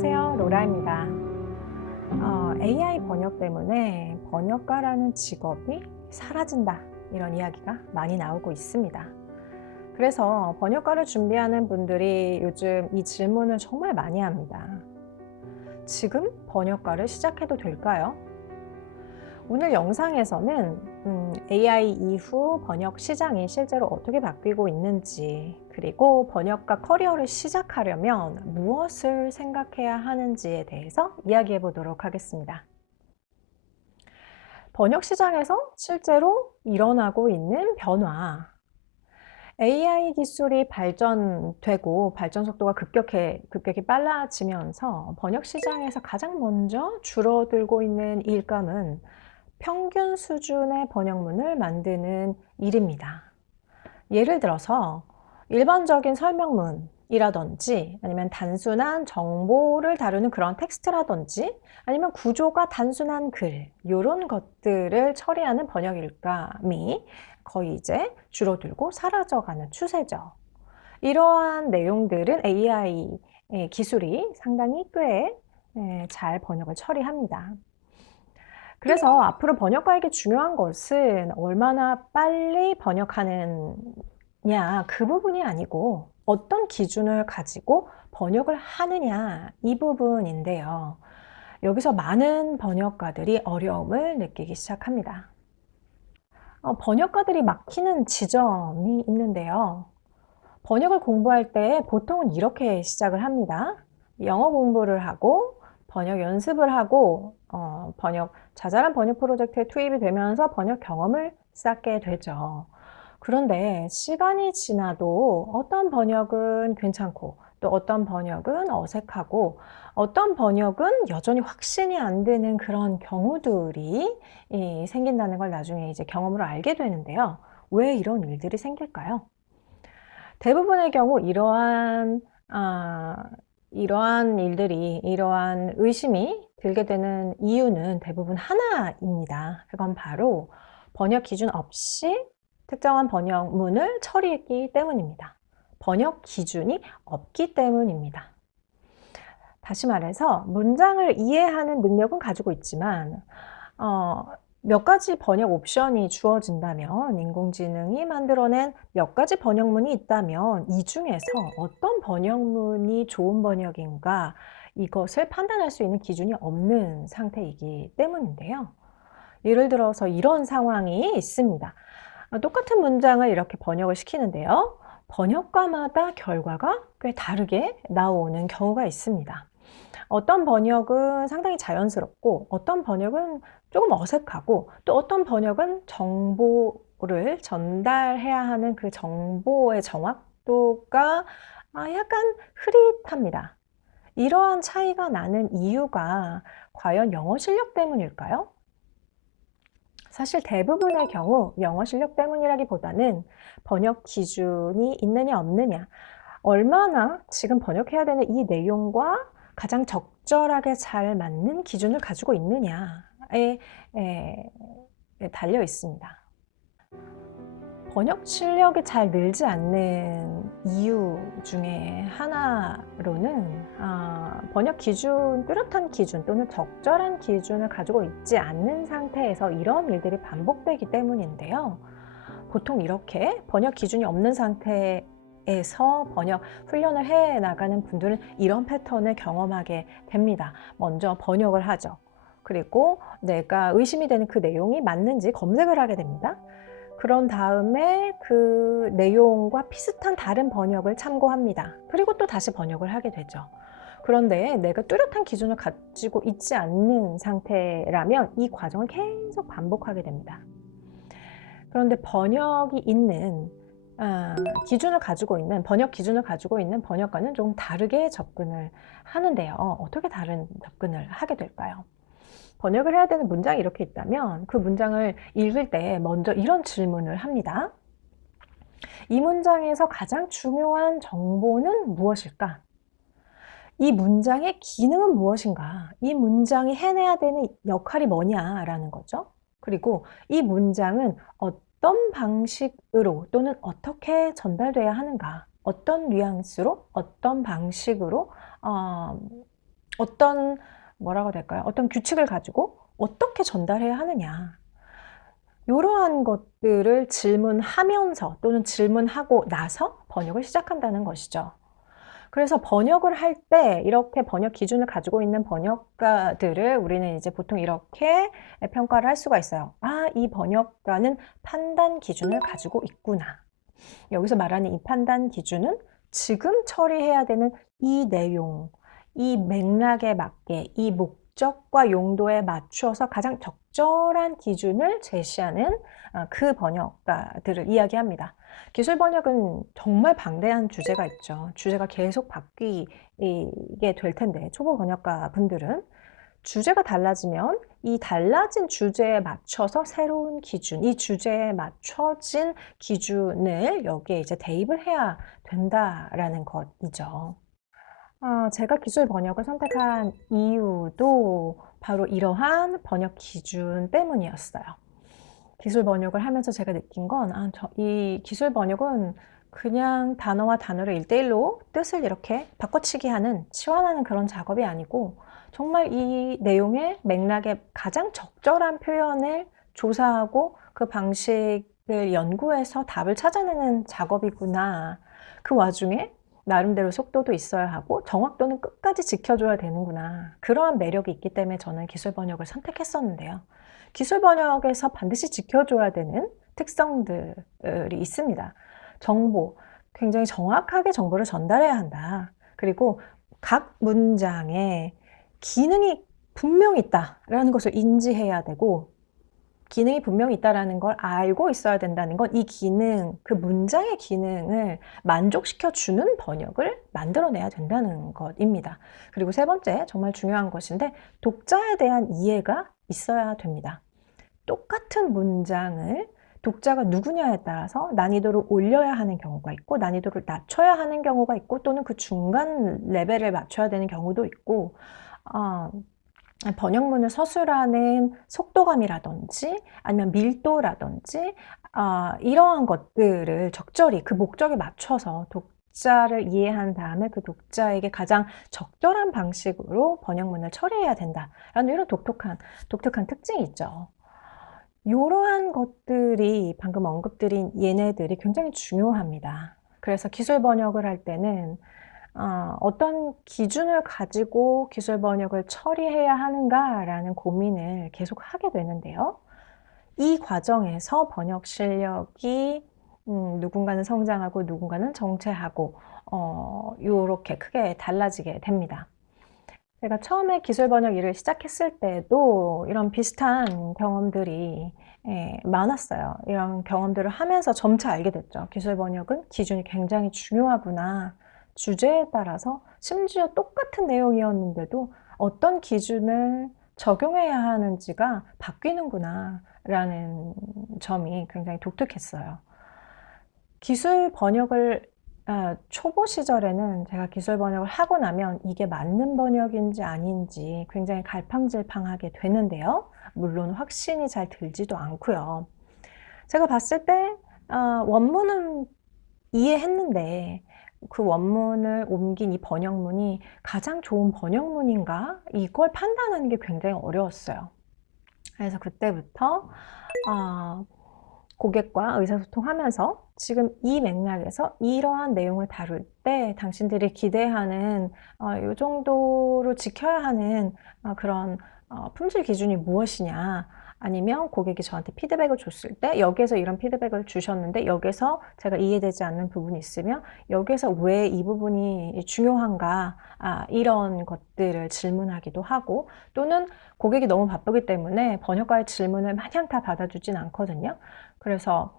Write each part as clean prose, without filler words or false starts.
안녕하세요. 로라입니다. AI 번역 때문에 번역가라는 직업이 사라진다. 이런 이야기가 많이 나오고 있습니다. 그래서 번역가를 준비하는 분들이 요즘 이 질문을 정말 많이 합니다. 지금 번역가를 시작해도 될까요? 오늘 영상에서는 AI 이후 번역 시장이 실제로 어떻게 바뀌고 있는지, 그리고 번역가 커리어를 시작하려면 무엇을 생각해야 하는지에 대해서 이야기해 보도록 하겠습니다. 번역 시장에서 실제로 일어나고 있는 변화. AI 기술이 발전되고 발전 속도가 급격히 빨라지면서 번역 시장에서 가장 먼저 줄어들고 있는 일감은 평균 수준의 번역문을 만드는 일입니다. 예를 들어서 일반적인 설명문이라든지 아니면 단순한 정보를 다루는 그런 텍스트라든지 아니면 구조가 단순한 글, 이런 것들을 처리하는 번역 일감이 거의 이제 줄어들고 사라져가는 추세죠. 이러한 내용들은 AI 기술이 상당히 꽤 잘 번역을 처리합니다. 그래서 앞으로 번역가에게 중요한 것은 얼마나 빨리 번역하느냐, 그 부분이 아니고 어떤 기준을 가지고 번역을 하느냐, 이 부분인데요. 여기서 많은 번역가들이 어려움을 느끼기 시작합니다. 번역가들이 막히는 지점이 있는데요. 번역을 공부할 때 보통은 이렇게 시작을 합니다. 영어 공부를 하고 번역 연습을 하고 자잘한 번역 프로젝트에 투입이 되면서 번역 경험을 쌓게 되죠. 그런데 시간이 지나도 어떤 번역은 괜찮고 또 어떤 번역은 어색하고 어떤 번역은 여전히 확신이 안 드는 그런 경우들이 생긴다는 걸 나중에 이제 경험으로 알게 되는데요. 왜 이런 일들이 생길까요? 대부분의 경우 이러한 일들이, 이러한 의심이 들게 되는 이유는 대부분 하나입니다. 그건 바로 번역 기준 없이 특정한 번역문을 처리했기 때문입니다. 번역 기준이 없기 때문입니다. 다시 말해서 문장을 이해하는 능력은 가지고 있지만 몇 가지 번역 옵션이 주어진다면, 인공지능이 만들어낸 몇 가지 번역문이 있다면 이 중에서 어떤 번역문이 좋은 번역인가, 이것을 판단할 수 있는 기준이 없는 상태이기 때문인데요. 예를 들어서 이런 상황이 있습니다. 똑같은 문장을 이렇게 번역을 시키는데요. 번역가마다 결과가 꽤 다르게 나오는 경우가 있습니다. 어떤 번역은 상당히 자연스럽고 어떤 번역은 조금 어색하고 또 어떤 번역은 정보를 전달해야 하는 그 정보의 정확도가 약간 흐릿합니다. 이러한 차이가 나는 이유가 과연 영어 실력 때문일까요? 사실 대부분의 경우 영어 실력 때문이라기보다는 번역 기준이 있느냐 없느냐, 얼마나 지금 번역해야 되는 이 내용과 가장 적절하게 잘 맞는 기준을 가지고 있느냐에 달려 있습니다. 번역 실력이 잘 늘지 않는 이유 중에 하나로는 번역 기준, 뚜렷한 기준 또는 적절한 기준을 가지고 있지 않는 상태에서 이런 일들이 반복되기 때문인데요. 보통 이렇게 번역 기준이 없는 상태에서 번역 훈련을 해 나가는 분들은 이런 패턴을 경험하게 됩니다. 먼저 번역을 하죠. 그리고 내가 의심이 되는 그 내용이 맞는지 검색을 하게 됩니다. 그런 다음에 그 내용과 비슷한 다른 번역을 참고합니다. 그리고 또 다시 번역을 하게 되죠. 그런데 내가 뚜렷한 기준을 가지고 있지 않는 상태라면 이 과정을 계속 반복하게 됩니다. 그런데 번역이 있는 번역 기준을 가지고 있는 번역가는 조금 다르게 접근을 하는데요. 어떻게 다른 접근을 하게 될까요? 번역을 해야 되는 문장이 이렇게 있다면 그 문장을 읽을 때 먼저 이런 질문을 합니다. 이 문장에서 가장 중요한 정보는 무엇일까? 이 문장의 기능은 무엇인가? 이 문장이 해내야 되는 역할이 뭐냐라는 거죠. 그리고 이 문장은 어떤 방식으로 또는 어떻게 전달돼야 하는가? 어떤 뉘앙스로, 어떤 방식으로 어떤 뭐라고 될까요? 어떤 규칙을 가지고 어떻게 전달해야 하느냐. 이러한 것들을 질문하면서 또는 질문하고 나서 번역을 시작한다는 것이죠. 그래서 번역을 할 때 이렇게 번역 기준을 가지고 있는 번역가들을 우리는 이제 보통 이렇게 평가를 할 수가 있어요. 아, 이 번역가는 판단 기준을 가지고 있구나. 여기서 말하는 이 판단 기준은 지금 처리해야 되는 이 내용, 이 맥락에 맞게 이 목적과 용도에 맞추어서 가장 적절한 기준을 제시하는 그 번역가들을 이야기합니다. 기술 번역은 정말 방대한 주제가 있죠. 주제가 계속 바뀌게 될 텐데 초보 번역가 분들은 주제가 달라지면 이 달라진 주제에 맞춰서 새로운 기준, 이 주제에 맞춰진 기준을 여기에 이제 대입을 해야 된다라는 것이죠. 제가 기술 번역을 선택한 이유도 바로 이러한 번역 기준 때문이었어요. 기술 번역을 하면서 제가 느낀 건, 이 기술 번역은 그냥 단어와 단어를 1대1로 뜻을 이렇게 바꿔치기 하는, 치환하는 그런 작업이 아니고, 정말 이 내용의 맥락에 가장 적절한 표현을 조사하고 그 방식을 연구해서 답을 찾아내는 작업이구나. 그 와중에 나름대로 속도도 있어야 하고 정확도는 끝까지 지켜줘야 되는구나. 그러한 매력이 있기 때문에 저는 기술 번역을 선택했었는데요. 기술 번역에서 반드시 지켜줘야 되는 특성들이 있습니다. 정보, 굉장히 정확하게 정보를 전달해야 한다. 그리고 각 문장에 기능이 분명히 있다라는 것을 인지해야 되고, 기능이 분명히 있다라는 걸 알고 있어야 된다는 건 이 기능, 그 문장의 기능을 만족시켜 주는 번역을 만들어내야 된다는 것입니다. 그리고 세 번째, 정말 중요한 것인데, 독자에 대한 이해가 있어야 됩니다. 똑같은 문장을 독자가 누구냐에 따라서 난이도를 올려야 하는 경우가 있고 난이도를 낮춰야 하는 경우가 있고 또는 그 중간 레벨을 맞춰야 되는 경우도 있고 어, 번역문을 서술하는 속도감이라든지 아니면 밀도라든지 이러한 것들을 적절히 그 목적에 맞춰서 독자를 이해한 다음에 그 독자에게 가장 적절한 방식으로 번역문을 처리해야 된다라는 이런 독특한 특징이 있죠. 이러한 것들이 방금 언급드린 얘네들이 굉장히 중요합니다. 그래서 기술 번역을 할 때는 어떤 기준을 가지고 기술 번역을 처리해야 하는가라는 고민을 계속 하게 되는데요. 이 과정에서 번역 실력이 누군가는 성장하고 누군가는 정체하고 요렇게 크게 달라지게 됩니다. 제가 처음에 기술 번역 일을 시작했을 때도 이런 비슷한 경험들이 많았어요. 이런 경험들을 하면서 점차 알게 됐죠. 기술 번역은 기준이 굉장히 중요하구나. 주제에 따라서 심지어 똑같은 내용이었는데도 어떤 기준을 적용해야 하는지가 바뀌는구나 라는 점이 굉장히 독특했어요. 기술 번역을 초보 시절에는 제가 기술 번역을 하고 나면 이게 맞는 번역인지 아닌지 굉장히 갈팡질팡하게 되는데요. 물론 확신이 잘 들지도 않고요. 제가 봤을 때 원문은 이해했는데 그 원문을 옮긴 이 번역문이 가장 좋은 번역문인가? 이걸 판단하는 게 굉장히 어려웠어요. 그래서 그때부터 고객과 의사소통하면서 지금 이 맥락에서 이러한 내용을 다룰 때 당신들이 기대하는 이 정도로 지켜야 하는 그런 품질 기준이 무엇이냐 아니면 고객이 저한테 피드백을 줬을 때 여기에서 이런 피드백을 주셨는데 여기서 제가 이해되지 않는 부분이 있으면 여기서 왜 이 부분이 중요한가 이런 것들을 질문하기도 하고 또는 고객이 너무 바쁘기 때문에 번역가의 질문을 마냥 다 받아주진 않거든요. 그래서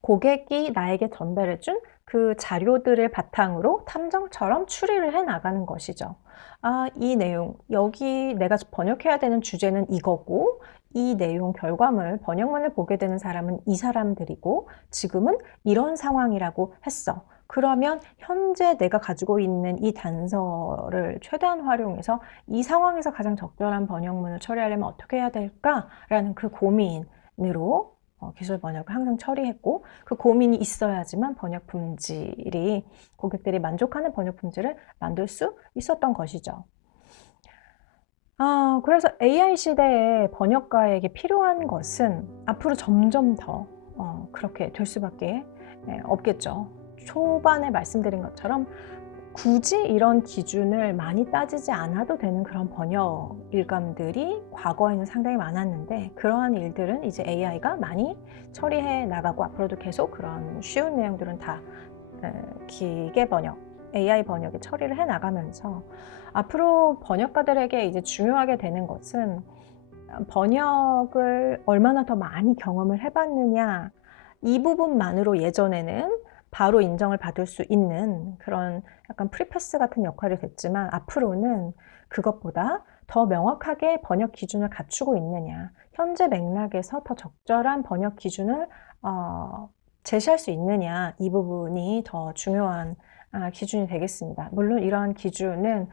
고객이 나에게 전달해 준 그 자료들을 바탕으로 탐정처럼 추리를 해 나가는 것이죠. 이 내용, 여기 내가 번역해야 되는 주제는 이거고, 이 내용 결과물, 번역문을 보게 되는 사람은 이 사람들이고, 지금은 이런 상황이라고 했어. 그러면 현재 내가 가지고 있는 이 단서를 최대한 활용해서 이 상황에서 가장 적절한 번역문을 처리하려면 어떻게 해야 될까라는 그 고민으로 기술 번역을 항상 처리했고 그 고민이 있어야지만 번역 품질이 고객들이 만족하는 번역 품질을 만들 수 있었던 것이죠. 그래서 AI 시대에 번역가에게 필요한 것은 앞으로 점점 더 그렇게 될 수밖에 없겠죠. 초반에 말씀드린 것처럼 굳이 이런 기준을 많이 따지지 않아도 되는 그런 번역 일감들이 과거에는 상당히 많았는데, 그러한 일들은 이제 AI가 많이 처리해 나가고 앞으로도 계속 그런 쉬운 내용들은 다 기계 번역, AI 번역에 처리를 해 나가면서 앞으로 번역가들에게 이제 중요하게 되는 것은 번역을 얼마나 더 많이 경험을 해 봤느냐, 이 부분만으로 예전에는 바로 인정을 받을 수 있는 그런 약간 프리패스 같은 역할이 됐지만, 앞으로는 그것보다 더 명확하게 번역 기준을 갖추고 있느냐, 현재 맥락에서 더 적절한 번역 기준을 제시할 수 있느냐, 이 부분이 더 중요한 기준이 되겠습니다. 물론 이러한 기준은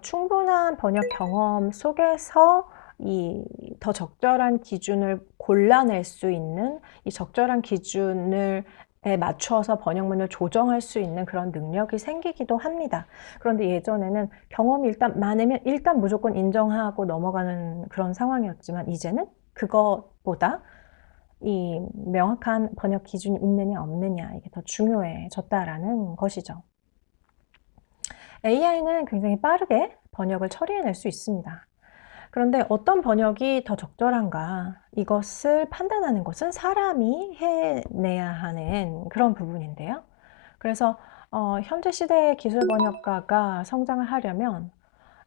충분한 번역 경험 속에서 이 더 적절한 기준을 골라낼 수 있는, 이 적절한 기준을 에 맞춰서 번역문을 조정할 수 있는 그런 능력이 생기기도 합니다. 그런데 예전에는 경험이 일단 많으면 일단 무조건 인정하고 넘어가는 그런 상황이었지만, 이제는 그것보다 이 명확한 번역 기준이 있느냐 없느냐, 이게 더 중요해졌다라는 것이죠. AI는 굉장히 빠르게 번역을 처리해낼 수 있습니다. 그런데 어떤 번역이 더 적절한가, 이것을 판단하는 것은 사람이 해내야 하는 그런 부분인데요. 그래서 현재 시대의 기술 번역가가 성장을 하려면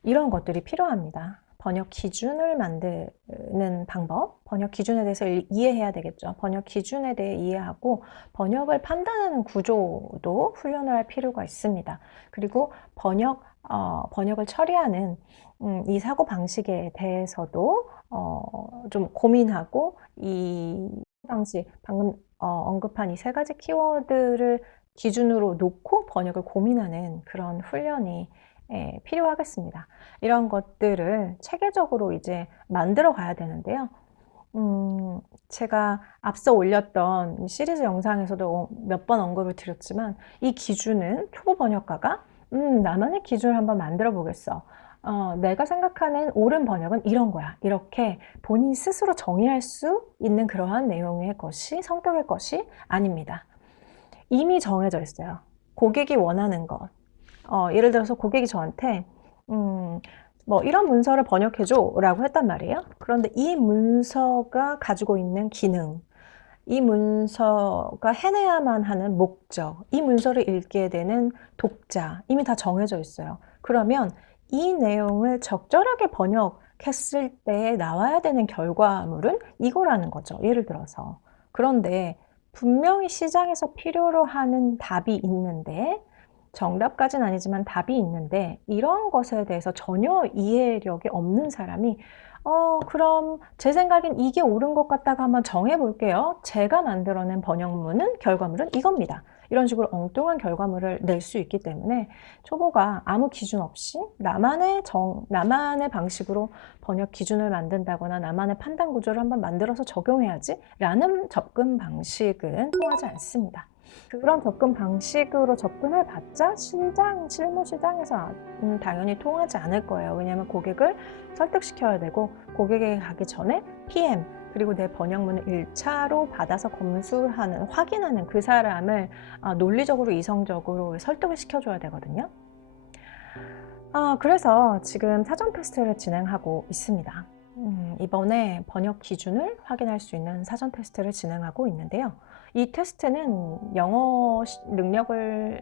이런 것들이 필요합니다. 번역 기준을 만드는 방법, 번역 기준에 대해서 이해해야 되겠죠. 번역 기준에 대해 이해하고 번역을 판단하는 구조도 훈련을 할 필요가 있습니다. 그리고 번역을 처리하는 이 사고 방식에 대해서도 좀 고민하고, 이 방식, 방금 언급한 이 세 가지 키워드를 기준으로 놓고 번역을 고민하는 그런 훈련이 필요하겠습니다. 이런 것들을 체계적으로 이제 만들어 가야 되는데요. 제가 앞서 올렸던 시리즈 영상에서도 몇 번 언급을 드렸지만, 이 기준은 초보 번역가가 나만의 기준을 한번 만들어 보겠어, 내가 생각하는 옳은 번역은 이런 거야, 이렇게 본인 스스로 정의할 수 있는 그러한 내용의 것이, 성격의 것이 아닙니다. 이미 정해져 있어요. 고객이 원하는 것. 예를 들어서 고객이 저한테 뭐 이런 문서를 번역해줘 라고 했단 말이에요. 그런데 이 문서가 가지고 있는 기능, 이 문서가 해내야만 하는 목적, 이 문서를 읽게 되는 독자, 이미 다 정해져 있어요. 그러면 이 내용을 적절하게 번역했을 때 나와야 되는 결과물은 이거라는 거죠. 예를 들어서. 그런데 분명히 시장에서 필요로 하는 답이 있는데, 정답까지는 아니지만 답이 있는데, 이런 것에 대해서 전혀 이해력이 없는 사람이 그럼 제 생각엔 이게 옳은 것 같다고 한번 정해 볼게요, 제가 만들어낸 번역문은, 결과물은 이겁니다, 이런 식으로 엉뚱한 결과물을 낼 수 있기 때문에, 초보가 아무 기준 없이 나만의 방식으로 번역 기준을 만든다거나 나만의 판단 구조를 한번 만들어서 적용해야지 라는 접근 방식은 통하지 않습니다. 그런 접근 방식으로 접근해 봤자 실무 시장에서 당연히 통하지 않을 거예요. 왜냐하면 고객을 설득시켜야 되고, 고객에게 가기 전에 PM, 그리고 내 번역문을 1차로 받아서 검수하는, 확인하는 그 사람을 논리적으로, 이성적으로 설득을 시켜줘야 되거든요. 그래서 지금 사전 테스트를 진행하고 있습니다. 이번에 번역 기준을 확인할 수 있는 사전 테스트를 진행하고 있는데요. 이 테스트는 영어 능력을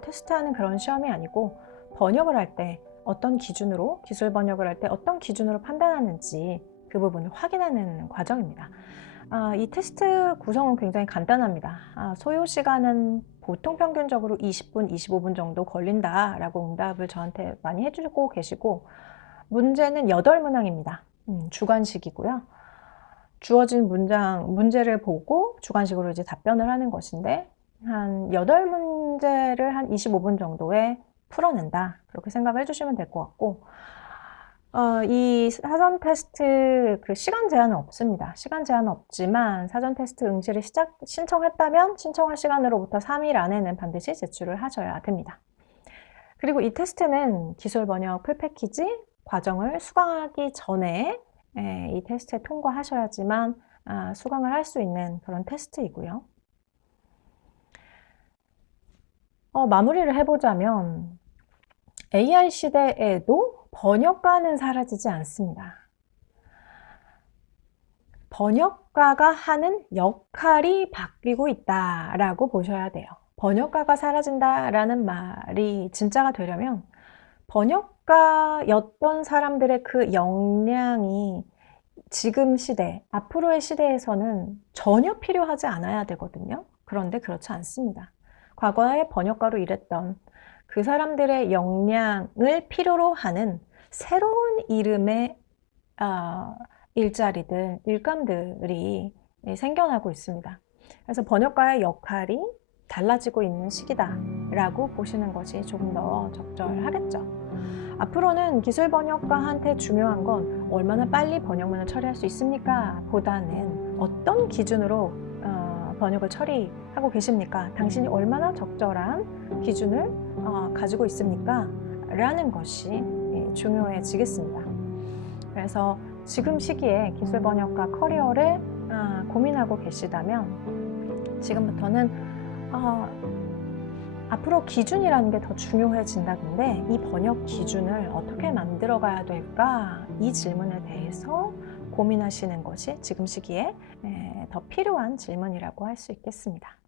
테스트하는 그런 시험이 아니고, 번역을 할 때 어떤 기준으로, 기술 번역을 할 때 어떤 기준으로 판단하는지 그 부분을 확인하는 과정입니다. 이 테스트 구성은 굉장히 간단합니다. 소요 시간은 보통 평균적으로 20분, 25분 정도 걸린다라고 응답을 저한테 많이 해주고 계시고, 문제는 8문항입니다. 주관식이고요. 주어진 문제를 보고 주관식으로 이제 답변을 하는 것인데, 한 8문제를 한 25분 정도에 풀어낸다, 그렇게 생각을 해주시면 될 것 같고, 이 사전 테스트 그 시간 제한은 없습니다. 시간 제한은 없지만, 사전 테스트 응시를 신청했다면 신청할 시간으로부터 3일 안에는 반드시 제출을 하셔야 됩니다. 그리고 이 테스트는 기술 번역 풀 패키지, 과정을 수강하기 전에 이 테스트에 통과하셔야지만 수강을 할 수 있는 그런 테스트이고요. 마무리를 해보자면 AI 시대에도 번역가는 사라지지 않습니다. 번역가가 하는 역할이 바뀌고 있다라고 보셔야 돼요. 번역가가 사라진다라는 말이 진짜가 되려면 번역가였던 사람들의 그 역량이 지금 시대, 앞으로의 시대에서는 전혀 필요하지 않아야 되거든요. 그런데 그렇지 않습니다. 과거에 번역가로 일했던 그 사람들의 역량을 필요로 하는 새로운 이름의 일자리들, 일감들이 생겨나고 있습니다. 그래서 번역가의 역할이 달라지고 있는 시기다라고 보시는 것이 조금 더 적절하겠죠. 앞으로는 기술 번역가한테 중요한 건 얼마나 빨리 번역문을 처리할 수 있습니까? 보다는 어떤 기준으로 번역을 처리하고 계십니까? 당신이 얼마나 적절한 기준을 가지고 있습니까? 라는 것이 중요해지겠습니다. 그래서 지금 시기에 기술 번역가 커리어를 고민하고 계시다면 지금부터는 앞으로 기준이라는 게 더 중요해진다는데 이 번역 기준을 어떻게 만들어 가야 될까? 이 질문에 대해서 고민하시는 것이 지금 시기에 더 필요한 질문이라고 할 수 있겠습니다.